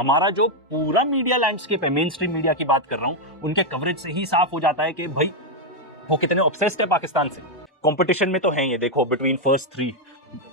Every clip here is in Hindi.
हमारा जो पूरा मीडिया लैंडस्केप है, मेन स्ट्रीम मीडिया की बात कर रहा हूं, उनके कवरेज से ही साफ हो जाता है कि भाई वो कितने ऑब्सेस्ड है पाकिस्तान से। कंपटीशन में तो है ये, देखो between first three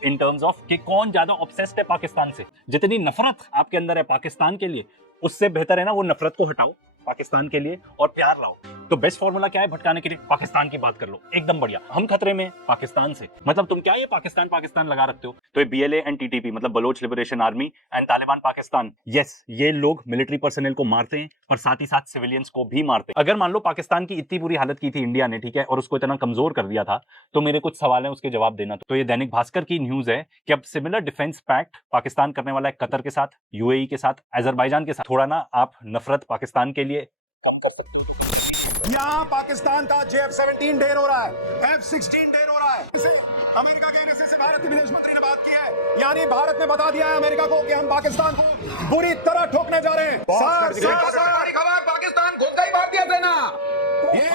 in terms of कि कौन ज्यादा ऑब्सेस्ड है पाकिस्तान से। जितनी नफरत आपके अंदर है पाकिस्तान के लिए, उससे बेहतर है ना वो नफरत को हटाओ पाकिस्तान के लिए और प्यार लाओ। तो बेस्ट फॉर्मूला क्या है भटकाने के लिए? पाकिस्तान की बात कर लो, एकदम बढ़िया। हम खतरे में पाकिस्तान से, मतलब तुम क्या ये पाकिस्तान पाकिस्तान लगा रखते हो? तो ये बीएलए एंड टीटीपी मतलब Baloch liberation army and Taliban Pakistan, yes ये लोग मिलिट्री पर्सनल को मारते हैं पर साथ ही साथ सिविलियंस को भी मारते हैं। अगर मान लो पाकिस्तान की इतनी बुरी हालत की थी इंडिया ने, ठीक है, और उसको इतना कमजोर कर दिया था, तो मेरे कुछ सवाल हैं उसके जवाब देना। तो ये दैनिक भास्कर की न्यूज है कि अब सिमिलर डिफेंस पैक्ट पाकिस्तान करने वाला है कतर के साथ, यूएई के साथ, अजरबैजान के साथ। थोड़ा ना आप नफरत पाकिस्तान के लिए यहाँ पाकिस्तान का JF-17 ढेर हो रहा है, F-16 ढेर हो रहा है। अमेरिका के एनएसए से भारत के विदेश मंत्री ने बात की है, यानी भारत ने बता दिया है अमेरिका को कि हम पाकिस्तान को बुरी तरह ठोकने जा रहे हैं। पाकिस्तान घुस गई भारतीय सेना, ये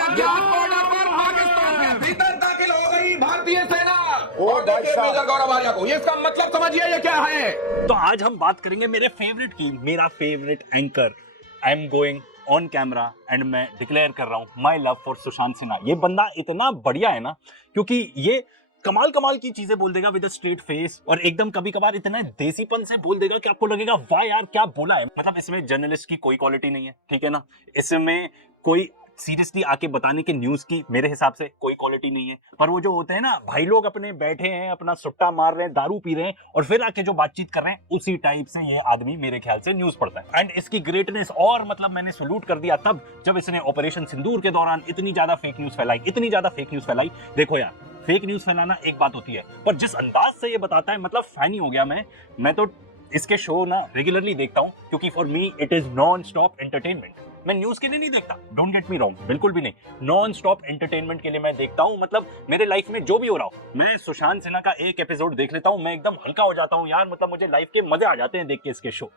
बॉर्डर पर पाकिस्तान के भीतर दाखिल हो गई भारतीय सेना। मेजर गौरव आर्या को, ये इसका मतलब समझिए ये क्या है। तो आज हम बात करेंगे मेरे फेवरेट की, मेरा favourite anchor. I am going on camera and मैं डिक्लेयर कर रहा हूं my love for Sushant Sinha. ये बंदा इतना बढ़िया है ना, क्योंकि ये कमाल कमाल की चीजें बोल देगा विद अ स्ट्रेट फेस, और एकदम कभी कभार इतना देसीपन से बोल देगा कि आपको लगेगा वाह यार क्या बोला है। मतलब इसमें जर्नलिस्ट की कोई क्वालिटी नहीं है, ठीक है ना, इसमें कोई सीरियसली आके बताने के न्यूज की मेरे हिसाब से कोई क्वालिटी नहीं है। पर वो जो होते हैं ना भाई लोग अपने बैठे हैं, अपना सुट्टा मार रहे हैं, दारू पी रहे हैं और फिर आके जो बातचीत कर रहे हैं, उसी टाइप से ये आदमी मेरे ख्याल से न्यूज पढ़ता है। एंड इसकी ग्रेटनेस और मतलब मैंने सल्यूट कर दिया तब जब इसने ऑपरेशन सिंदूर के दौरान इतनी ज्यादा फेक न्यूज फैलाई, इतनी ज्यादा फेक न्यूज फैलाई। देखो यार, फेक न्यूज फैलाना एक बात होती है, पर जिस अंदाज से ये बताता है, मतलब फैन ही हो गया मैं तो इसके शो ना रेगुलरली देखता हूं, क्योंकि for me it is non stop entertainment. मैं न्यूज के लिए नहीं देखता, डोंट गेट मी रॉन्ग, बिल्कुल भी नहीं। नॉन स्टॉप एंटरटेनमेंट के लिए मैं देखता हूं। मतलब मेरे लाइफ में जो भी हो रहा हो, मैं सुशांत सिन्हा का एक एपिसोड देख लेता हूं, मैं एकदम हल्का हो जाता हूं यार। मतलब मुझे लाइफ के मजे आ जाते हैं देख के इसके शो,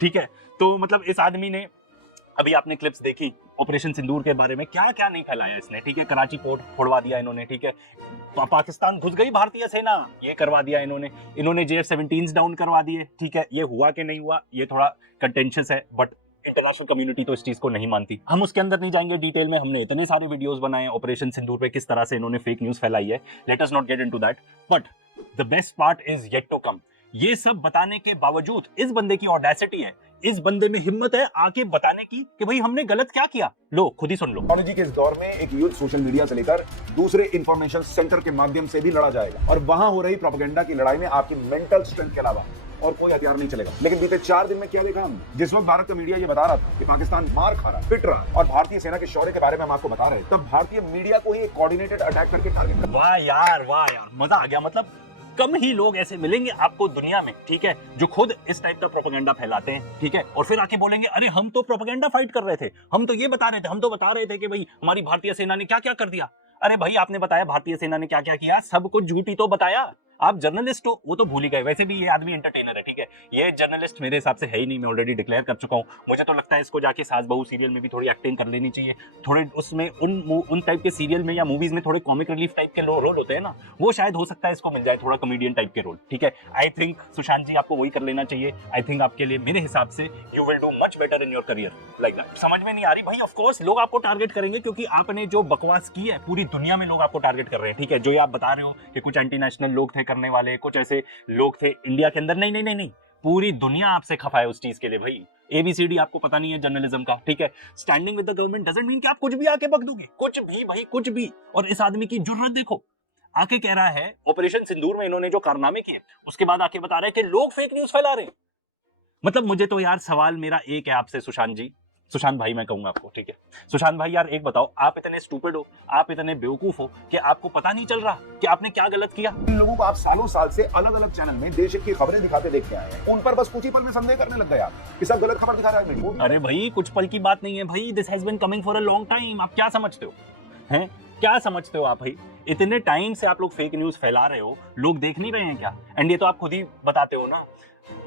ठीक है। तो मतलब इस आदमी ने, अभी आपने क्लिप्स देखी ऑपरेशन सिंदूर के बारे में, क्या क्या नहीं फैलाया इसने, ठीक है। कराची पोर्ट फोड़वा दिया इन्होंने, ठीक है। पाकिस्तान घुस गई भारतीय सेना, ये करवा दिया इन्होंने JF-17 डाउन करवा दिए, ठीक है। ये हुआ कि नहीं हुआ ये थोड़ा कंटेंशियस है, बट इंटरनेशनल कम्युनिटी तो इस चीज को नहीं मानती। हम उसके अंदर नहीं जाएंगे डिटेल में, हमने इतने सारे वीडियोस बनाए हैं ऑपरेशन सिंदूर पे, किस तरह से इन्होंने फेक न्यूज फैलाई है। Let us not get into that, but the best part is yet to come. ये सब बताने के बावजूद इस बंदे की ऑडेसिटी है, इस बंदे में हिम्मत है आके बताने की कि भाई हमने गलत क्या किया। लो खुद ही सुन लो। टेक्नोलॉजी के इस दौर में एक युद्ध सोशल मीडिया से लेकर दूसरे इंफॉर्मेशन सेंटर के माध्यम से भी लड़ा जाएगा, और वहां हो रही प्रोपेगेंडा की लड़ाई में आपकी मेंटल स्ट्रेंथ के अलावा और कोई हथियार नहीं चलेगा। लेकिन बीते 4 दिन में क्या देखा हम, जिस वक्त भारत का मीडिया ये बता रहा था कि पाकिस्तान मार खा रहा, पिट रहा और भारतीय सेना के शौर्य के बारे में हम आपको बता रहे, तब भारतीय मीडिया को ही एक कोऑर्डिनेटेड अटैक करके टारगेट कर। वाह यार मजा आ गया। मतलब कम ही लोग ऐसे मिलेंगे आपको दुनिया में, ठीक है, जो खुद इस टाइप का प्रोपेगेंडा फैलाते हैं, ठीक है, और फिर आके बोलेंगे अरे हम तो प्रोपेगेंडा फाइट कर रहे थे, हम तो ये बता रहे थे, हम तो बता रहे थे कि भाई हमारी भारतीय सेना ने क्या क्या कर दिया। अरे भाई आपने बताया भारतीय सेना ने क्या क्या किया, सब कुछ झूठी तो बताया। आप जर्नलिस्ट हो वो तो भूल ही गए। वैसे भी ये आदमी एंटरटेनर है, ठीक है, ये जर्नलिस्ट मेरे हिसाब से है ही नहीं, मैं ऑलरेडी डिक्लेयर कर चुका हूँ। मुझे तो लगता है इसको जाके सास बहू सीरियल में भी थोड़ी एक्टिंग कर लेनी चाहिए, थोड़े उसमें उन टाइप के सीरियल में या मूवीज में थोड़े कॉमिक रिलीफ टाइप के रोल होते हैं ना, वो शायद हो सकता है इसको मिल जाए, थोड़ा कॉमेडियन टाइप के रोल, ठीक है। आई थिंक सुशांत जी आपको वही कर लेना चाहिए। आई थिंक आपके लिए, मेरे हिसाब से you will do much better in your career like that. समझ में नहीं आ रही भाई, ऑफ कोर्स लोग आपको टारगेट करेंगे क्योंकि आपने जो बकवास की है, पूरी दुनिया में लोग आपको टारगेट कर रहे हैं, ठीक है। जो ये आप बता रहे हो कि कुछ एंटी नेशनल लोग थे करने वाले, कुछ ऐसे लोग थे इंडिया के अंदर, नहीं, पूरी दुनिया आपसे खफा है उस चीज के लिए भाई। ABCD आपको पता नहीं है जर्नलिज्म का, ठीक है। Standing with the government doesn't mean कि आप कुछ भी आके बक दोगे, कुछ भी भाई, कुछ भी। और इस आदमी की जुर्रत देखो, आके कह रहा है ऑपरेशन सिंदूर में इन्होंने जो कारनामे किए, उसके बाद आके बता रहे हैं कि लोग फेक न्यूज फैला रहे हैं। मतलब मुझे तो यार सवाल मेरा एक है आपसे सुशांत जी, सुशांत भाई मैं कहूंगा आपको, ठीक है। सुशांत भाई यार एक बताओ, आप इतने स्टूपिड हो, आप इतने बेवकूफ हो कि आपको पता नहीं चल रहा कि आपने क्या गलत किया। इन लोगों को आप सालों साल से अलग अलग चैनल में देश की खबरें दिखाते देखते आए हैं, उन पर बस कुछ ही पल में संदेह करने लग गए आप कि सब गलत खबर दिखा रहा है। अरे भाई कुछ पल की बात नहीं है भाई, this has been coming for a long time. आप क्या समझते हो, हैं क्या समझते हो आप भाई? इतने टाइम से आप लोग फेक न्यूज फैला रहे हो, लोग देख नहीं रहे हैं क्या? एंड ये तो आप खुद ही बताते हो ना,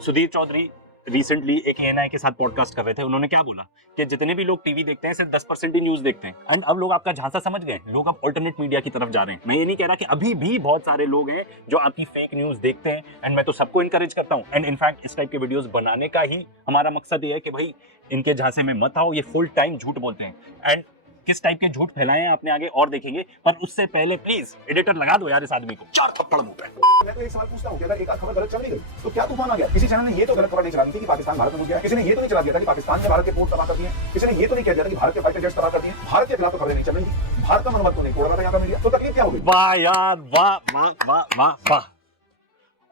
सुधीर चौधरी रिसेंटली एक एएनआई के साथ पॉडकास्ट कर रहे थे, उन्होंने क्या बोला कि जितने भी लोग टीवी देखते हैं सिर्फ 10% ही न्यूज देखते हैं। एंड अब लोग आपका झांसा समझ गए, लोग अब अल्टरनेट मीडिया की तरफ जा रहे हैं। मैं ये नहीं कह रहा कि अभी भी बहुत सारे लोग हैं जो आपकी फेक न्यूज देखते हैं, एंड मैं तो सबको इनकरेज करता हूँ। एंड इनफैक्ट इस टाइप के वीडियोस बनाने का ही हमारा मकसद ये है कि भाई इनके झांसे में मत आओ, ये फुल टाइम झूठ बोलते हैं। एंड किस टाइप के झूठ फैलाए हैं आपने आगे और देखेंगे, पर उससे पहले प्लीज एडिटर लगा दो यार इस आदमी को 4 थप्पड़ मुंह पे। मैं तो एक सवाल पूछता हूँ कि अगर एक आध खबर गलत चल नहीं गई तो क्या तूफान आ गया? किसी चैनल ने ये तो गलत खबर नहीं चला दी थी कि पाकिस्तान भारत में घुस गया, किसी ने ये तो नहीं चला दिया था कि पाकिस्तान ने भारत के पोर्ट तबाह कर दिए, किसी ने ये तो नहीं कह दिया था कि भारत के फाइटर जेट्स तबाह कर दिए। भारत के खिलाफ तो खबरें नहीं चल रही थी, भारत का मनोबल तो नहीं तोड़ रहा था यहाँ का मीडिया, तो तकलीफ क्या हो गई? वाह यार, वाह वाह वाह वाह वाह,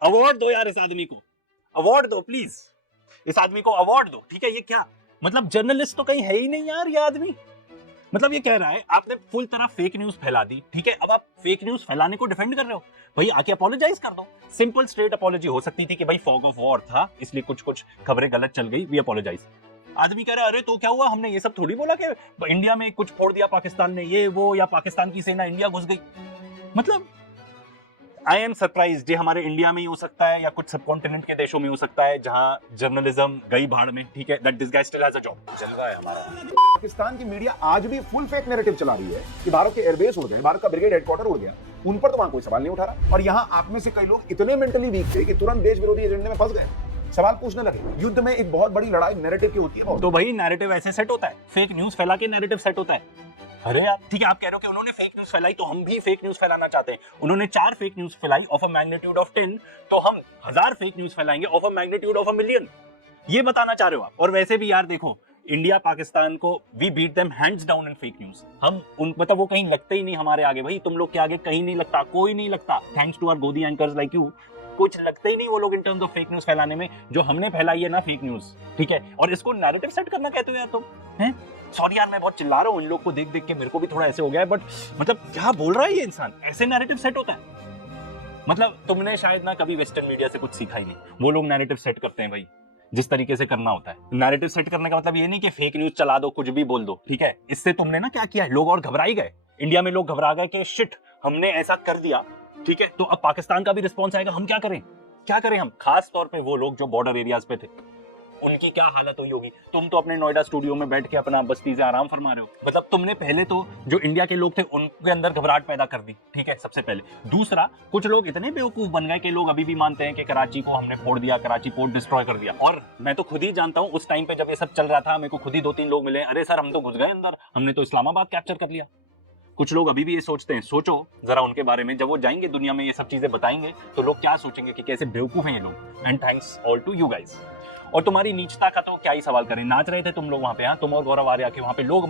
अवार्ड दो यार इस आदमी को, अवार्ड दो प्लीज, इस आदमी को अवार्ड दो। ठीक है, ये क्या मतलब जर्नलिस्ट तो कहीं है ही नहीं यार ये आदमी। मतलब ये कह रहा है आपने फुल तरह फेक न्यूज फैला दी, ठीक है, अब आप फेक न्यूज फैलाने को डिफेंड कर रहे हो, भाई आके अपोलोजाइज कर दो। सिंपल स्ट्रेट अपोलॉजी हो सकती थी कि भाई फॉग ऑफ वॉर था इसलिए कुछ खबरें गलत चल गई, वी अपोलोजाइज। आदमी कह रहा है अरे तो क्या हुआ, हमने ये सब थोड़ी बोला कि इंडिया में कुछ फोड़ दिया पाकिस्तान ने, ये वो, या पाकिस्तान की सेना इंडिया घुस गई। मतलब आई एम सरप्राइज्ड, ये हमारे इंडिया में ही हो सकता है या कुछ सबकॉन्टिनेंट के देशों में हो सकता है जहां जर्नलिज्म गई भाड़ में, ठीक है, that this guy still has a job. चल रहा है हमारा। पाकिस्तान की मीडिया आज भी फुल फेक नैरेटिव चला रही है कि भारत के एयरबेस उड़ गए, भारत का ब्रिगेड हेडक्वार्टर उड़ गया, उन पर तो वहां कोई सवाल नहीं उठा रहा। और यहाँ आप में से कई लोग इतने मेंटली वीक थे कि तुरंत देश विरोधी एजेंडे में फंस गए, सवाल पूछने लगे। युद्ध में एक बहुत बड़ी लड़ाई नैरेटिव की होती है। तो भाई नैरेटिव ऐसे सेट होता है, फेक न्यूज फैला के नैरेटिव सेट होता है। अरे यार ठीक है, आप कह रहे हो कि उन्होंने फेक न्यूज फैलाई तो हम भी फेक न्यूज फैलाना चाहते हैं। उन्होंने 4 फेक न्यूज फैलाई ऑफ अ मैग्नीट्यूड ऑफ 10, तो हम 1000 फेक न्यूज फैलाएंगे of a magnitude of a million. ये बताना चाह रहे हो आप। और वैसे भी यार देखो, इंडिया पाकिस्तान को we beat them hands down in fake news. हम उन मतलब वो कहीं लगते ही नहीं हमारे आगे, भाई तुम लोग के आगे कहीं नहीं लगता, कोई नहीं लगता, थैंक्स टू आवर गोदी एंकर्स लाइक यू, कुछ लगते ही नहीं वो लोग in terms of fake news फैलाने में जो हमने फैलाई है ना फेक न्यूज, ठीक है। और इसको नैरेटिव सेट करना कहते हो यार तुम, हैं? सॉरी यार मैं बहुत चिल्ला रहा हूँ, इन लोग को देख देख के मेरे को भी थोड़ा ऐसे हो गया है, बट मतलब क्या बोल रहा है ये इंसान, ऐसे नैरेटिव सेट होता है। मतलब तुमने शायद ना कभी वेस्टर्न मीडिया से कुछ सीखा ही नहीं, वो लोग नैरेटिव सेट करते हैं भाई जिस तरीके से करना होता है। नैरेटिव सेट करने का मतलब ये नहीं कि फेक न्यूज चला दो, कुछ भी बोल दो, ठीक है। इससे तुमने ना क्या किया है, लोग और घबरा ही गए, इंडिया में लोग घबरा गए कि शिट हमने ऐसा कर दिया, ठीक है। तो अब पाकिस्तान का भी रिस्पॉन्स आएगा, हम क्या करें, क्या करें हम। खास तौर पे वो लोग जो बॉर्डर एरियाज पे थे, उनकी क्या हालत हुई होगी। तुम तो अपने नोएडा स्टूडियो में बैठ के अपना बस्ती से आराम फरमा रहे हो। मतलब तुमने पहले तो जो इंडिया के लोग थे उनके अंदर घबराहट पैदा कर दी, ठीक है, सबसे पहले। दूसरा, कुछ लोग इतने बेवकूफ बन गए कि लोग अभी भी मानते हैं कि कराची को हमने फोड़ दिया, कराची पोर्ट डिस्ट्रॉय कर दिया। और मैं तो खुद ही जानता हूँ उस टाइम पे जब ये सब चल रहा था, मेरे को खुद ही 2-3 लोग मिले, अरे सर हम तो घुस गए अंदर, हमने तो इस्लामाबाद कैप्चर कर लिया। कुछ लोग अभी भी ये सोचते हैं, सोचो जरा उनके बारे में, जब वो जाएंगे दुनिया में ये सब चीजें बताएंगे तो लोग क्या सोचेंगे कि कैसे बेवकूफ हैं ये लोग। And thanks all to you guys. और तुम्हारी नीचता का तो क्या ही सवाल करें, नाच रहे थे तुम लोग वहां पे, हाँ, तुम और गौरव आर्या के वहां पे लोग,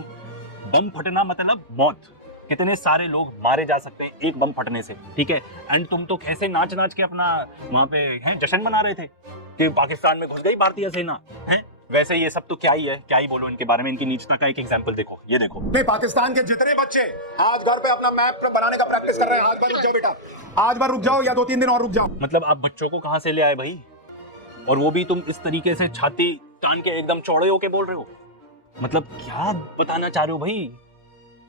बम फटना मतलब मौत, कितने सारे लोग मारे जा सकते हैं एक बम फटने से, ठीक है। एंड तुम तो कैसे नाच नाच के अपना वहां पे है जश्न मना रहे थे कि पाकिस्तान में घुस गई भारतीय सेना, है। वैसे ये सब तो क्या ही है, क्या ही बोलो इनके बारे में। इनकी नीचता का एक एग्जांपल देखो, ये देखो। नहीं, पाकिस्तान के जितने बच्चे आज घर पे अपना मैप बनाने का प्रैक्टिस कर रहे हैं, आज बार रुक जाओ बेटा, आज बार रुक जाओ या 2-3 दिन और रुक जाओ। मतलब आप बच्चों को कहां से ले आए भाई, और वो भी तुम इस तरीके से छाती तान के एकदम चौड़े होके बोल रहे हो। मतलब क्या बताना चाह रहे हो भाई,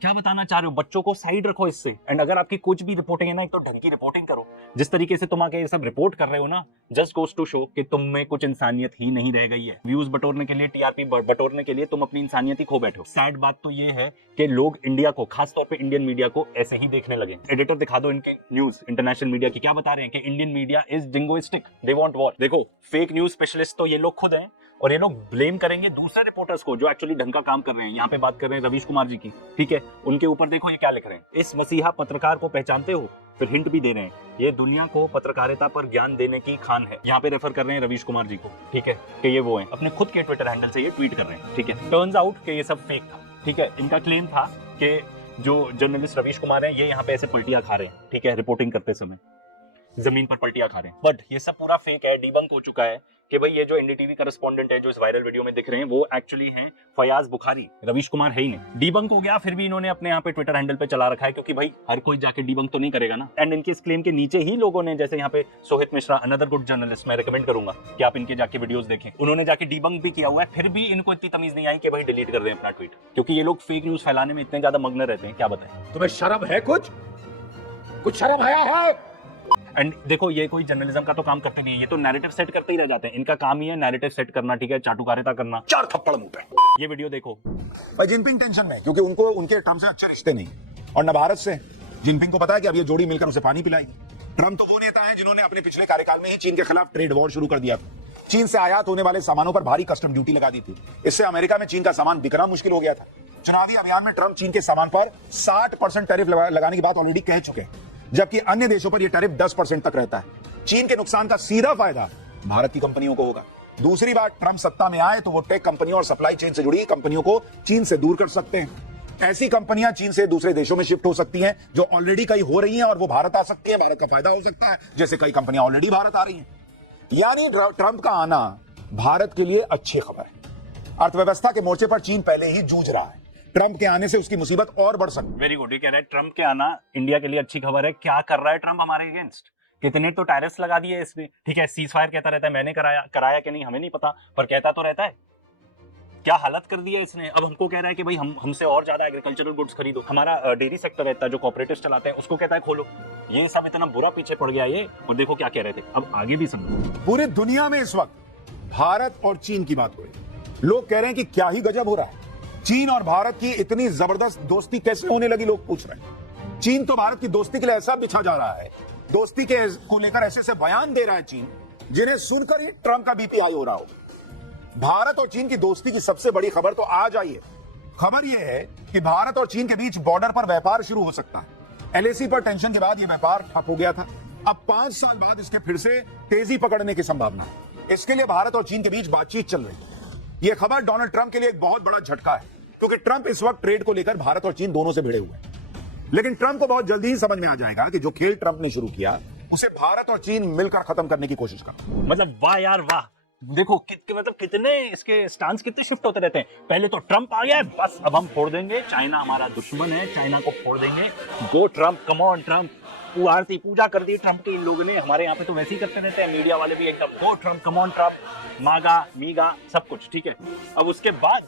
क्या बताना चाह रहे हो। बच्चों को साइड रखो इससे। एंड अगर आपकी कुछ भी रिपोर्टिंग है ना, एक तो ढंग की रिपोर्टिंग करो। जिस तरीके से तुम आके ये सब रिपोर्ट कर रहे हो ना, जस्ट गोस टू शो कि तुम में कुछ इंसानियत ही नहीं रह गई है। व्यूज बटोरने के लिए, टीआरपी बटोरने के लिए तुम अपनी इंसानियत ही खो बैठे हो। सैड बात तो ये है कि लोग इंडिया को, खासतौर पे इंडियन मीडिया को ऐसे ही देखने लगे। एडिटर दिखा दो इनके न्यूज इंटरनेशनल मीडिया की, क्या बता रहे हैं कि Indian media is jingoistic, they want war. देखो फेक न्यूज स्पेशलिस्ट तो ये लोग खुद हैं, और ये लोग ब्लेम करेंगे दूसरे रिपोर्टर्स को जो एक्चुअली ढंग का काम कर रहे हैं। यहाँ पे बात कर रहे हैं रवीश कुमार जी की, ठीक है। उनके ऊपर देखो ये क्या लिख रहे हैं, इस मसीहा पत्रकार को पहचानते हो, फिर हिंट भी दे रहे हैं, ये दुनिया को पत्रकारिता पर ज्ञान देने की खान है। यहाँ पे रेफर कर रहे हैं रवीश कुमार जी को, ठीक है, कि ये वो हैं, अपने खुद के ट्विटर हैंडल से ये ट्वीट कर रहे हैं, ठीक है। टर्न्स आउट कि ये सब फेक था, ठीक है। इनका क्लेम था कि जो जर्नलिस्ट रवीश कुमार हैं ये यहाँ पे ऐसे पलटियां खा रहे हैं, ठीक है, रिपोर्टिंग करते समय जमीन पर पलटियां खा रहे हैं। बट ये सब पूरा फेक है, डिबंक हो चुका है कि भाई ये जो एनडीटीवी करस्पॉन्डेंट है जो इस वायरल वीडियो में दिख रहे हैं वो एक्चुअली हैं फयाज बुखारी, रवीश कुमार है ही नहीं। डिबंक हो गया, फिर भी इन्होंने अपने यहाँ पे ट्विटर हैंडल पे चला रखा है, क्योंकि भाई हर कोई जाके डिबंक तो नहीं करेगा ना। एंड इनके इस क्लेम के नीचे ही लोगों ने, जैसे यहाँ पे Sohit Mishra, another good journalist, मैं रिकमेंड करूंगा कि आप इनके जाके वीडियोस देखें, उन्होंने जाके डिबंक भी किया हुआ है, फिर भी इनको इतनी तमीज नहीं आई कि भाई डिलीट कर दें अपना ट्वीट, क्योंकि ये लोग फेक न्यूज फैलाने में इतने ज्यादा मग्न रहते हैं। क्या बताएं, तुम्हें शर्म है, कुछ शर्म है? एंड देखो ये कोई जर्नलिज्म का तो काम करते नहीं है, ये तो नैरेटिव सेट करते ही रह जाते हैं। इनका काम ही है नैरेटिव सेट करना, ठीक है, चाटुकारिता करना। 4 थप्पड़ मुंह पे। ये वीडियो देखो। भाई जिनपिंग टेंशन में, क्योंकि उनको उनके ट्रम्प से अच्छे रिश्ते नहीं और न भारत से। जिनपिंग को पता है कि अब ये जोड़ी मिलकर उसे पानी पिलाएगी। ट्रम्प तो वो नेता है जिन्होंने अपने पिछले कार्यकाल में ही चीन के खिलाफ ट्रेड वॉर शुरू कर दिया था। चीन से आयात होने वाले सामानों पर भारी कस्टम ड्यूटी लगा दी थी। इससे अमेरिका में चीन का सामान बिकना मुश्किल हो गया था। चुनावी अभियान में ट्रम्प चीन के सामान पर 60% टैरिफ लगाने की बात ऑलरेडी कह चुके हैं, जबकि अन्य देशों पर यह टैरिफ 10% तक रहता है। चीन के नुकसान का सीधा फायदा भारत की कंपनियों को होगा। दूसरी बात, ट्रम्प सत्ता में आए तो वो टेक कंपनियों और सप्लाई चेन से जुड़ी कंपनियों को चीन से दूर कर सकते हैं। ऐसी कंपनियां चीन से दूसरे देशों में शिफ्ट हो सकती हैं जो ऑलरेडी कई हो रही हैं और वो भारत आ सकती है। भारत का फायदा हो सकता है, जैसे कई कंपनियां ऑलरेडी भारत आ रही हैं। यानी ट्रम्प का आना भारत के लिए अच्छी खबर है। अर्थव्यवस्था के मोर्चे पर चीन पहले ही जूझ रहा है। ट्रम्प के आने से उसकी मुसीबत और बढ़ सकती है। Very good. ये कह रहे हैं ट्रम्प के आना इंडिया के लिए अच्छी खबर है। क्या कर रहा है ट्रम्प हमारे अगेंस्ट? कितने तो टैरिफ्स लगा दिए इसने, ठीक है। सीज फायर कहता रहता है, मैंने कराया कि नहीं हमें नहीं पता, पर कहता तो रहता है। क्या हालत कर दी है इसने। अब हमको कह रहा है कि भाई हमसे और ज्यादा एग्रीकल्चरल गुड्स खरीदो। हमारा डेयरी सेक्टर रहता है जो कोऑपरेटिव्स चलाते हैं, उसको कहता है खोलो। ये सब इतना बुरा पीछे पड़ गया ये। और देखो क्या कह रहे थे, अब आगे भी समझो। पूरी दुनिया में इस वक्त भारत और चीन की बात हो रही है। लोग कह रहे हैं कि क्या ही गजब हो रहा है। चीन और भारत की इतनी जबरदस्त दोस्ती कैसे होने लगी, लोग पूछ रहे हैं। चीन तो भारत की दोस्ती के लिए ऐसा बिछा जा रहा है, दोस्ती के को लेकर ऐसे से बयान दे रहा है चीन, जिन्हें सुनकर ही ट्रम्प का बीपी हाई हो रहा होगा। भारत और चीन की दोस्ती की सबसे बड़ी खबर तो आज आई है। खबर यह है कि भारत और चीन के बीच बॉर्डर पर व्यापार शुरू हो सकता है। एलएसी पर टेंशन के बाद यह व्यापार ठप हो गया था। अब 5 साल बाद इसके फिर से तेजी पकड़ने की संभावना है। इसके लिए भारत और चीन के बीच बातचीत चल रही है। यह खबर डोनाल्ड ट्रंप के लिए एक बहुत बड़ा झटका है, क्योंकि ट्रंप इस वक्त ट्रेड को लेकर भारत और चीन दोनों से भिड़े हुए हैं। लेकिन ट्रंप को बहुत जल्दी ही समझ में आ जाएगा कि जो खेल ट्रंप ने शुरू किया उसे भारत और चीन मिलकर खत्म करने की कोशिश कर। मतलब वाह यार वाह। देखो मतलब कितने इसके स्टांस कितने शिफ्ट होते रहते हैं। पहले तो ट्रंप आ गया है, बस अब हम फोड़ देंगे, चाइना हमारा दुश्मन है, चाइना को फोड़ देंगे। गो ट्रंप, कम ऑन ट्रंप। आरती पूजा कर दी ट्रंप के इन लोगों ने। हमारे यहाँ पे तो वैसे ही करते रहते हैं, मीडिया वाले भी एकदम गो ट्रंप, कम ऑन ट्रंप, मागा मीगा सब कुछ, ठीक है। अब उसके बाद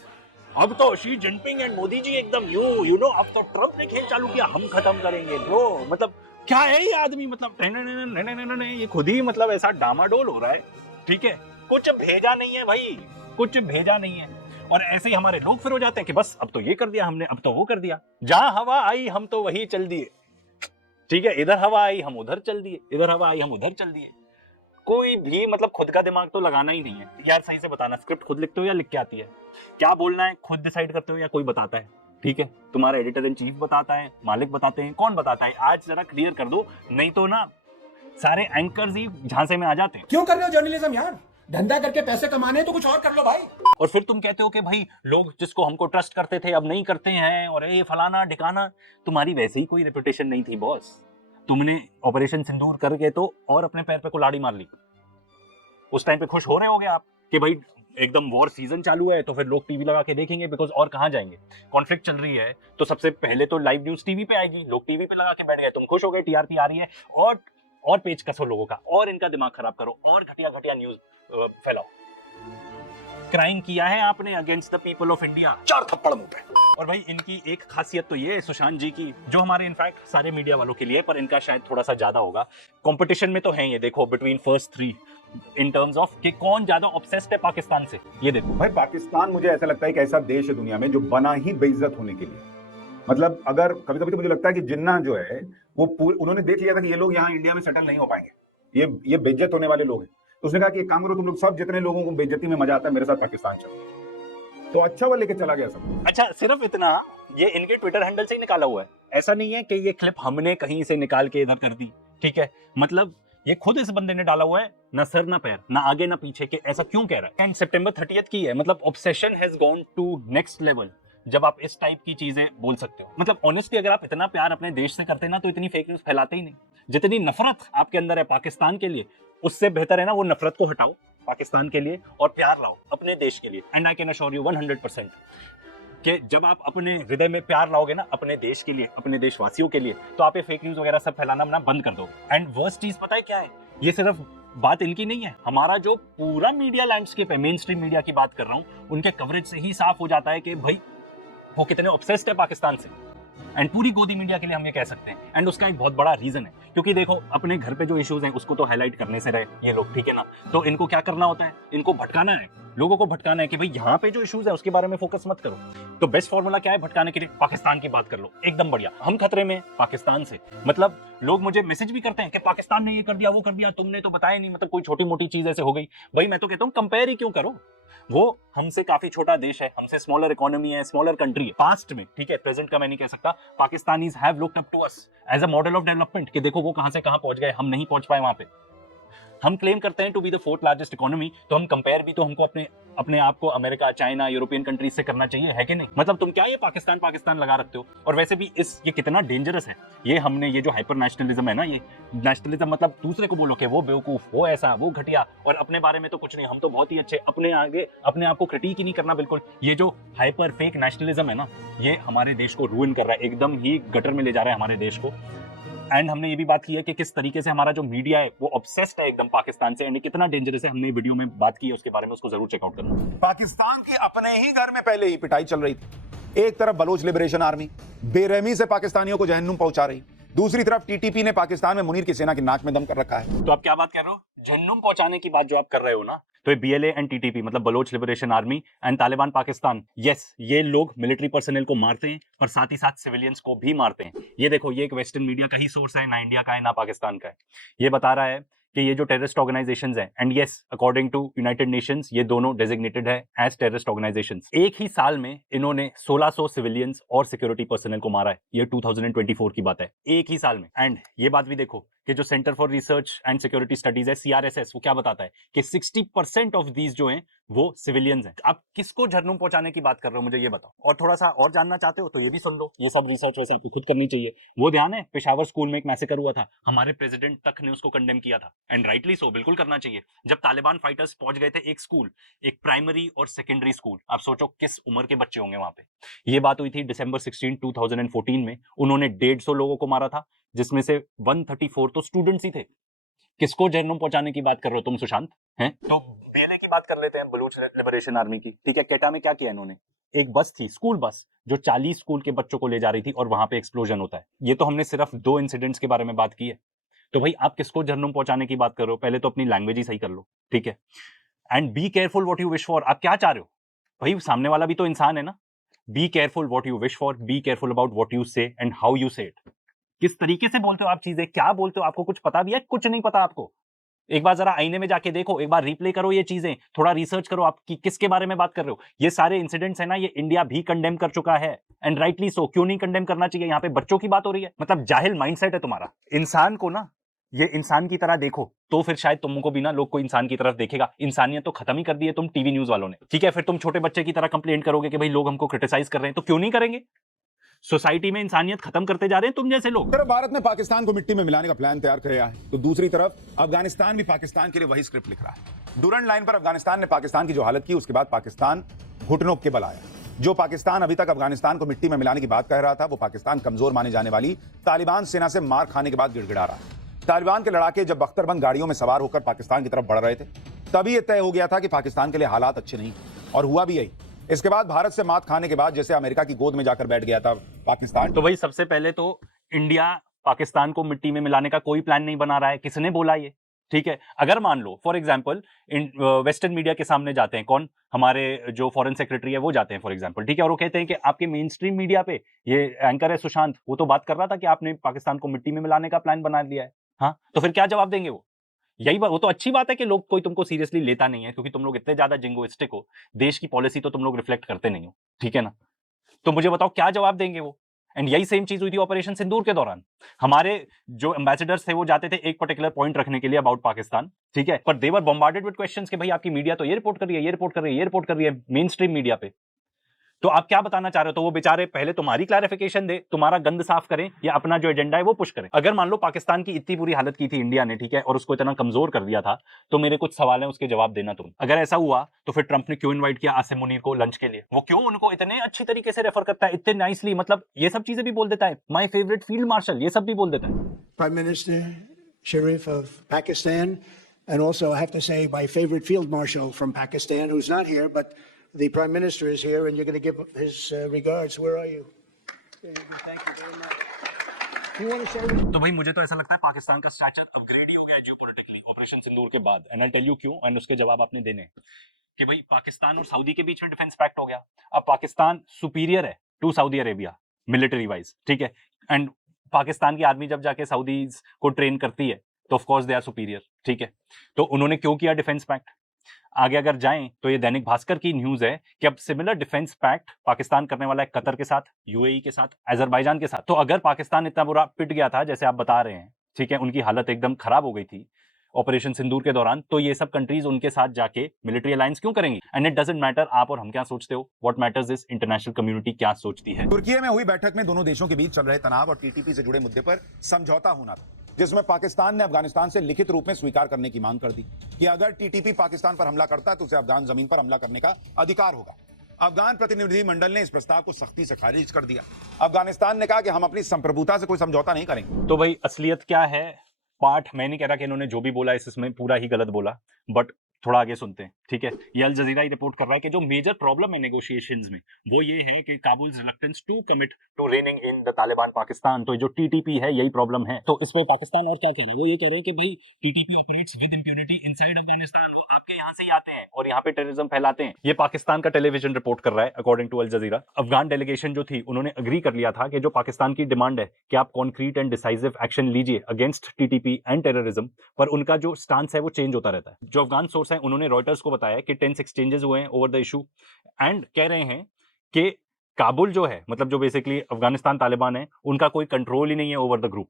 अब तो Xi Jinping and Modi ji एकदम यू नो अब तो ट्रंप ने खेल चालू किया, हम खत्म करेंगे ब्रो। मतलब क्या है ये आदमी, मतलब ये खुद ही मतलब ऐसा डामाडोल हो रहा है, ठीक है। कुछ भेजा नहीं है भाई, कुछ भेजा नहीं है। और ऐसे ही हमारे लोग फिर हो जाते हैं कि बस अब तो ये कर दिया हमने, अब तो वो कर दिया। जहां हवा आई हम तो वही चल दिए, ठीक है। इधर हवा आई हम उधर चल दिए, इधर हवा आई हम उधर चल दिए। कोई भी मतलब खुद का दिमाग तो लगाना ही नहीं है यार। सही से बताना, स्क्रिप्ट खुद लिखते हो या लिख के आती है? क्या बोलना है खुद डिसाइड करते हो या कोई बताता है? ठीक है, तुम्हारा एडिटर इन चीफ बताता है, मालिक बताते हैं, कौन बताता है? आज जरा क्लियर कर दो, नहीं तो ना सारे एंकर्स ही झांसे में आ जाते हैं। क्यों कर रहे हो जर्नलिज्म यार? धंधा करके पैसे कमाने तो कुछ और कर लो भाई। और फिर तुम कहते हो कि भाई लोग जिसको हमको ट्रस्ट करते थे अब नहीं करते हैं, और ये फलाना ढिकाना। तुम्हारी वैसे ही कोई रेपुटेशन नहीं थी बॉस। तुमने ऑपरेशन सिंदूर करके तो और अपने पैर पे कुल्हाड़ी मार ली। उस टाइम पे खुश हो रहे होगे आप कि भाई एकदम वॉर सीजन चालू है तो फिर लोग टीवी लगा के देखेंगे, बिकॉज और कहाँ जाएंगे। कॉन्फ्लिक्ट चल रही है तो सबसे पहले तो लाइव न्यूज टीवी पे आएगी, लोग टीवी पे लगा के बैठ गए, तुम खुश हो गए, टीआरपी आ रही है। और पेच कसो लोगों का, और इनका दिमाग खराब करो, और घटिया घटिया न्यूज फैलाओ। क्राइम किया है आपने against the people of India, 4 थप्पड़ मुंह पे। और भाई इनकी एक खासियत तो ये है सुशांत जी की, जो हमारे इनफैक्ट सारे मीडिया वालों के लिए, पर इनका शायद थोड़ा सा ज्यादा होगा। कंपटीशन में तो है ये, देखो between first 3 in terms of कि कौन ज्यादा ऑब्सेस्ड है पाकिस्तान से। ये देखो भाई, पाकिस्तान मुझे ऐसा लगता है कि ऐसा देश है दुनिया में जो बना ही बेइज्जत होने के लिए। मतलब अगर कभी कभी तो मुझे लगता है कि जिन्ना जो है वो उन्होंने देख लिया था कि ये लोग यहाँ इंडिया में सेटल नहीं हो पाएंगे, ये बेइज्जत होने वाले लोग हैं। तो उसने कहा कि एक काम करो, तुम लोग सब जितने लोगों को बेइज्जती में मजा आता है मेरे साथ पाकिस्तान चलो। तो अच्छा वो लेके चला गया सब। अच्छा, सिर्फ इतना, ये इनके ट्विटर हैंडल से ही निकाला हुआ है, ऐसा नहीं है कि ये क्लिप हमने कहीं से निकाल के इधर कर दी, ठीक है। मतलब ये खुद इस बंदे ने डाला हुआ है, ना सर ना पैर, ना आगे ना पीछे के ऐसा क्यों कह रहा है। एंड सितंबर 30 की है, मतलब obsession has gone to next level जब आप इस टाइप की चीजें बोल सकते हो। मतलब ऑनेस्टली अगर आप इतना प्यार अपने देश से करते ना तो इतनी फेक न्यूज फैलाते ही नहीं। जितनी नफरत आपके अंदर है पाकिस्तान के लिए, उससे बेहतर है ना वो नफरत को हटाओ पाकिस्तान के लिए और प्यार लाओ अपने देश के लिए। And I can assure you 100% कि जब आप अपने हृदय में प्यार लाओगे ना अपने देश के लिए, अपने देशवासियों के लिए, तो आप ये फेक न्यूज वगैरह सब फैलाना ना बंद कर दोगे। एंड वर्स्ट चीज पता है क्या है, ये सिर्फ बात इनकी नहीं है, हमारा जो पूरा मीडिया लैंडस्केप है, मेन स्ट्रीम मीडिया की बात कर रहा हूं, उनके कवरेज से ही साफ हो जाता है कि भाई वो कितने ऑब्सेस्ड है पाकिस्तान से। एंड पूरी गोदी मीडिया के लिए हम ये कह सकते हैं। एंड उसका एक बहुत बड़ा रीजन है, क्योंकि देखो अपने घर पे जो इश्यूज हैं उसको तो हाईलाइट करने से रहे ये लोग, ठीक है ना। तो इनको क्या करना होता है, इनको भटकाना है, लोगों को भटकाना है कि भाई यहाँ पे जो इश्यूज है उसके बारे में फोकस मत करो। तो बेस्ट फॉर्मूला क्या है भटकाने के लिए, पाकिस्तान की बात कर लो, एकदम बढ़िया। हम खतरे में पाकिस्तान से, मतलब लोग मुझे मैसेज भी करते हैं कि पाकिस्तान ने ये कर दिया वो कर दिया, तुमने तो बताया नहीं, मतलब कोई छोटी मोटी चीज ऐसे हो गई। भाई मैं तो कहता हूँ कंपेयर ही क्यों करो, वो हमसे काफी छोटा देश है, हमसे स्मॉलर इकोनॉमी है, स्मॉलर कंट्री है। पास्ट में, ठीक है, प्रेजेंट का मैं नहीं कह सकता, Pakistanis have looked up to us as a model of development, कि देखो वो कहां से कहां पहुंच गए, हम नहीं पहुंच पाए वहां पे। हम क्लेम करते हैं to be the 4th largest economy, तो हम कंपेयर भी तो हमको अपने आप को अमेरिका, चाइना, यूरोपियन कंट्रीज से करना चाहिए, है कि नहीं। मतलब तुम क्या ये पाकिस्तान पाकिस्तान लगा रखते हो। और वैसे भी ये कितना डेंजरस है, ये जो हाइपर नेशनलिज्म है ना, ये नेशनलिज्म मतलब दूसरे को बोलो कि वो बेवकूफ, वो ऐसा, वो घटिया, और अपने बारे में तो कुछ नहीं, हम तो बहुत ही अच्छे, अपने आगे अपने आप को क्रिटिक ही नहीं करना बिल्कुल। ये जो हाइपर फेक नेशनलिज्म है ना, ये हमारे देश को रूइन कर रहा है, एकदम ही गटर में ले जा रहा है हमारे देश को। एंड हमने ये भी बात की है कि किस तरीके से हमारा जो मीडिया है वो ऑब्सेस्ड है एकदम पाकिस्तान से, एंड कितना डेंजरस है, हमने वीडियो में बात की है उसके बारे में, उसको जरूर चेकआउट करना। पाकिस्तान की अपने ही घर में पहले ही पिटाई चल रही थी। एक तरफ बलोच लिबरेशन आर्मी बेरहमी से पाकिस्तानियों को जहन्नुम पहुंचा रही, दूसरी तरफ टीटीपी ने पाकिस्तान में मुनीर की सेना की नाक में दम कर रखा है। तो आप क्या बात कर रहे हो, जहन्नुम पहुंचाने की बात जो आप कर रहे हो ना, तो ये बीएलए एंड टीटीपी मतलब Baloch liberation army and Taliban Pakistan, yes, ये लोग मिलिट्री पर्सनल को मारते हैं पर साथ ही साथ सिविलियंस को भी मारते हैं। ये देखो, ये एक वेस्टर्न मीडिया का ही सोर्स है, ना इंडिया का है ना पाकिस्तान का है। ये बता रहा है कि ये जो टेररिस्ट ऑर्गेनाइजेशंस हैं, and yes according to United Nations ये दोनों डेजिग्नेटेड है एज टेररिस्ट ऑर्गेनाइजेशंस। एक ही साल में इन्होंने 1600 सिविलियंस और सिक्योरिटी पर्सनल को मारा है, ये 2024 की बात है, एक ही साल में। एंड ये बात भी देखो कि जो centre for research and security studies है, CRSS, वो क्या बताता है कि 60% ऑफ दीज जो हैं वो सिविलियंस हैं। आप किसको जहन्नुम पहुंचाने की बात कर रहे हो, मुझे ये बताओ। और थोड़ा सा और जानना चाहते हो तो ये भी सुन लो, ये सब रिसर्च वैसे आपको खुद करनी चाहिए। वो ध्यान है पेशावर स्कूल में एक मैसेकर हुआ था, हमारे प्रेसिडेंट तक ने उसको कंडेम किया था, एंड राइटली सो, बिल्कुल करना चाहिए। जब तालिबान फाइटर्स पहुंच गए थे एक स्कूल, एक प्राइमरी और सेकेंडरी स्कूल, आप सोचो किस उम्र के बच्चे होंगे वहां पे। ये बात हुई थी December 16, 2014 में, उन्होंने 150 लोगों को मारा था, जिसमें से 134 तो स्टूडेंट्स ही थे। किसको जहन्नुम पहुंचाने की बात कर रहे हो तुम सुशांत, हैं? तो बीएलए की बात कर लेते हैं, बलूच लिबरेशन आर्मी की, ठीक है। केटा में क्या किया इन्होंने, एक बस थी, स्कूल बस, जो 40 स्कूल के बच्चों को ले जा रही थी और वहां पे एक्सप्लोजन होता है। ये तो हमने सिर्फ 2 इंसिडेंट्स के बारे में बात की है। तो भाई आप किसको जहन्नुम पहुंचाने की बात कर रहे हो, पहले तो अपनी लैंग्वेज ही सही कर लो, ठीक है। And be careful what you wish for, आप क्या चाह रहे हो भाई, सामने वाला भी तो इंसान है ना। Be careful what you wish for, be careful about what you से एंड हाउ यू से इट। किस तरीके से बोलते हो आप चीजें, क्या बोलते हो, आपको कुछ पता भी है, कुछ नहीं पता आपको। एक बार जरा आईने में जाके देखो, एक बार रिप्ले करो ये चीजें, थोड़ा रिसर्च करो आप किसके बारे में बात कर रहे हो। ये सारे इंसिडेंट्स है ना, ये इंडिया भी कंडेम कर चुका है, एंड राइटली सो। क्यों नहीं कंडेम करना चाहिए, यहाँ पे बच्चों की बात हो रही है, मतलब जाहिल माइंडसेट है तुम्हारा। इंसान को ना ये इंसान की तरह देखो, तो फिर शायद तुमको भी ना लोग को इंसान की तरफ देखेगा। इंसानियत तो खत्म ही कर दी है तुम टीवी न्यूज वालों ने, ठीक है। फिर तुम छोटे बच्चे की तरह कंप्लेंट करोगे कि भाई लोग हमको क्रिटिसाइज कर रहे हैं, तो क्यों नहीं करेंगे। सोसाइटी में इंसानियत खत्म करते जा रहे हैं तुम जैसे लोग। तरफ भारत ने पाकिस्तान को मिट्टी में मिलाने का प्लान तैयार किया है, तो दूसरी तरफ अफगानिस्तान भी पाकिस्तान के लिए वही स्क्रिप्ट लिख रहा है। डूरंड लाइन पर अफगानिस्तान ने पाकिस्तान की जो हालत की, उसके बाद पाकिस्तान घुटनों के बल आया। जो पाकिस्तान अभी तक अफगानिस्तान को मिट्टी में मिलाने की बात कह रहा था, वो पाकिस्तान कमजोर माने जाने वाली तालिबान सेना से मार खाने के बाद गिड़गिड़ा रहा है। तालिबान के लड़ाके जब बख्तरबंद गाड़ियों में सवार होकर पाकिस्तान की तरफ बढ़ रहे थे, तभी यह तय हो गया था कि पाकिस्तान के लिए हालात अच्छे नहीं, और हुआ भी यही। इसके बाद भारत से मात खाने के बाद जैसे अमेरिका की गोद में जाकर बैठ गया था पाकिस्तान। तो भाई सबसे पहले तो इंडिया पाकिस्तान को मिट्टी में मिलाने का कोई प्लान नहीं बना रहा है, किसने बोला ये, ठीक है। अगर मान लो फॉर एग्जांपल वेस्टर्न मीडिया के सामने जाते हैं, कौन, हमारे जो फॉरेन सेक्रेटरी है वो जाते हैं फॉर एग्जांपल, ठीक है, और वो कहते हैं कि आपके मेन स्ट्रीम मीडिया पे ये एंकर है सुशांत, वो तो बात कर रहा था कि आपने पाकिस्तान को मिट्टी में मिलाने का प्लान बना लिया है। हाँ, तो फिर क्या जवाब देंगे वो, यही बात। वो तो अच्छी बात है कि लोग कोई तुमको सीरियसली लेता नहीं है, क्योंकि तुम लोग इतने ज्यादा जिंगोइस्टिक हो, देश की पॉलिसी तो तुम लोग रिफ्लेक्ट करते नहीं हो, ठीक है ना। तो मुझे बताओ क्या जवाब देंगे वो। एंड यही सेम चीज हुई थी ऑपरेशन सिंदूर के दौरान। हमारे जो एम्बेसडर्स थे वो जाते थे एक पर्टिकुलर पॉइंट रखने के लिए अबाउट पाकिस्तान, ठीक है, पर दे वर बॉम्बार्डेड विद क्वेश्चंस कि भाई आपकी मीडिया तो ये रिपोर्ट कर रही है, ये रिपोर्ट कर रही है, ये रिपोर्ट कर रही है, मेन स्ट्रीम मीडिया पे। तो आप क्या बताना चाह रहे हो। तो वो बेचारे पहले तुम्हारी क्लैरिफिकेशन दे, तुम्हारा गंद साफ करें, या अपना जो एजेंडा है वो पुश करें। अगर मान लो पाकिस्तान की इतनी बुरी हालत की थी इंडिया ने, ठीक है, और उसको इतना कमजोर कर दिया था, तो मेरे कुछ सवाल हैं, उसके जवाब देना तुम। अगर ऐसा हुआ तो फिर ट्रंप ने क्यों इनवाइट किया आसिम मुनीर को लंच के लिए, वो क्यों उनको इतने अच्छी तरीके से रेफर करता है, इतने नाइसली, मतलब ये सब चीजें भी बोल देता है, माय फेवरेट फील्ड मार्शल, ये सब भी बोल देता है। Prime Minister Sharif of Pakistan, and also I have to say my favorite field marshal from Pakistan, who's not here, but the Prime Minister is here, and you're going to give his regards. Where are you? तो भाई मुझे तो ऐसा लगता है पाकिस्तान का स्टैचर अपग्रेड ही हो गया जियोपॉलिटिकली ऑपरेशन सिंदूर के बाद, एंड आई टेल यू क्यों, एंड उसके जवाब आपने देने कि भाई पाकिस्तान और सऊदी के बीच में डिफेंस पैक्ट हो गया। अब पाकिस्तान सुपीरियर है to Saudi Arabia military wise, ठीक है, एंड पाकिस्तान की आर्मी जब जाके सऊदीज को ट्रेन करती है तो of course they are superior, ठीक है। तो उन्होंने क्यों किया डिफेंस पैक्ट? आगे अगर जाएं तो ये दैनिक भास्कर की न्यूज है कि अब सिमिलर डिफेंस पैक्ट पाकिस्तान करने वाला है कतर के साथ, यूएई के साथ, अजरबैजान के साथ। तो अगर पाकिस्तान इतना बुरा पिट गया था जैसे आप बता रहे हैं, ठीक है, उनकी हालत एकदम खराब हो गई थी ऑपरेशन सिंदूर के दौरान, तो ये सब कंट्रीज उनके साथ जाके मिलिट्री अलायंस क्यों करेंगी? एंड इट डजंट मैटर आप और हम क्या सोचते हो, what matters is international community क्या सोचती है। तुर्की में हुई बैठक में दोनों देशों के बीच चल रहे तनाव और टीटीपी से जुड़े मुद्दे पर समझौता होना था, जिसमें पाकिस्तान ने अफगानिस्तान से लिखित रूप में स्वीकार करने की मांग कर दी कि अगर टीटीपी पाकिस्तान पर हमला करता है तो उसे अफगान जमीन पर हमला करने का अधिकार होगा। अफगान प्रतिनिधि मंडल ने इस प्रस्ताव को सख्ती से खारिज कर दिया। अफगानिस्तान ने कहा कि हम अपनी संप्रभुता से कोई समझौता नहीं करेंगे। तो भाई असलियत क्या है? पार्ट मैं नहीं कह रहा कि इन्होंने जो भी बोला इसमें पूरा ही गलत बोला, बट थोड़ा आगे सुनते हैं, ठीक है। ये अल जजीरा ही रिपोर्ट कर रहा है कि जो मेजर प्रॉब्लम है नेगोशिएशंस में वो ये है कि Kabul reluctance to commit to reining in the Taliban Pakistan. तो जो टीटीपी है यही प्रॉब्लम है। तो इसमें पाकिस्तान और क्या कह रहा है? वो ये कह रहे हैं कि भाई TTP operates with impunity inside Afghanistan, वो आपके यहाँ से ही आते हैं और यहाँ पे टेररिज्म फैलाते हैं। ये पाकिस्तान का टेलीविजन रिपोर्ट कर रहा है according to Al Jazeera. Afghan delegation जो थी उन्होंने अग्री कर लिया था कि जो पाकिस्तान की डिमांड है कि आप कॉन्क्रीट एंड डिसाइसिव एक्शन लीजिए अगेंस्ट टीटीपी एंड टेररिज्म, पर उनका जो स्टांस है वो चेंज होता रहता है। जो अफगान सोर्स है उन्होंने रॉयटर्स को बताया कि टेंस एक्सचेंजेस हुए हैं ओवर द इशू, एंड कह रहे हैं कि काबुल जो है, मतलब जो बेसिकली अफगानिस्तान तालिबान है, उनका कोई कंट्रोल ही नहीं है ओवर द ग्रुप।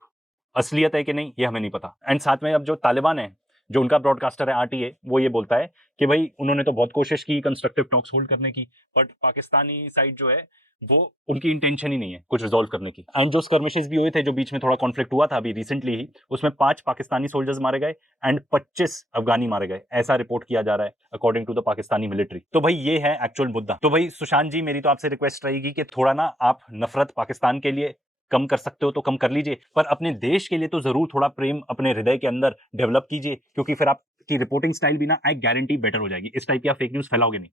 असलियत है कि नहीं ये हमें नहीं पता। एंड साथ में अब जो तालिबान है, जो उनका ब्रॉडकास्टर है आरटीए, वो ये बोलता है कि भाई उन्होंने तो बहुत कोशिश की कंस्ट्रक्टिव टॉक्स होल्ड करने की, बट पाकिस्तानी साइड जो है वो उनकी इंटेंशन ही नहीं है कुछ रिजॉल्व करने की। एंड जो स्कर्मिशेस भी हुए थे, जो बीच में थोड़ा कॉन्फ्लिक्ट हुआ था अभी रिसेंटली ही, उसमें 5 पाकिस्तानी सोल्जर्स मारे गए एंड 25 अफगानी मारे गए, ऐसा रिपोर्ट किया जा रहा है according to the Pakistani military. तो भाई ये है एक्चुअल मुद्दा। तो भाई सुशांत जी, मेरी तो आपसे रिक्वेस्ट रहेगी कि थोड़ा ना आप नफरत पाकिस्तान के लिए कम कर सकते हो तो कम कर लीजिए, पर अपने देश के लिए तो जरूर थोड़ा प्रेम अपने हृदय के अंदर डेवलप कीजिए, क्योंकि फिर आपकी रिपोर्टिंग स्टाइल भी ना आई गारंटी बेटर हो जाएगी। इस टाइप की आप फेक न्यूज फैलाओगे नहीं।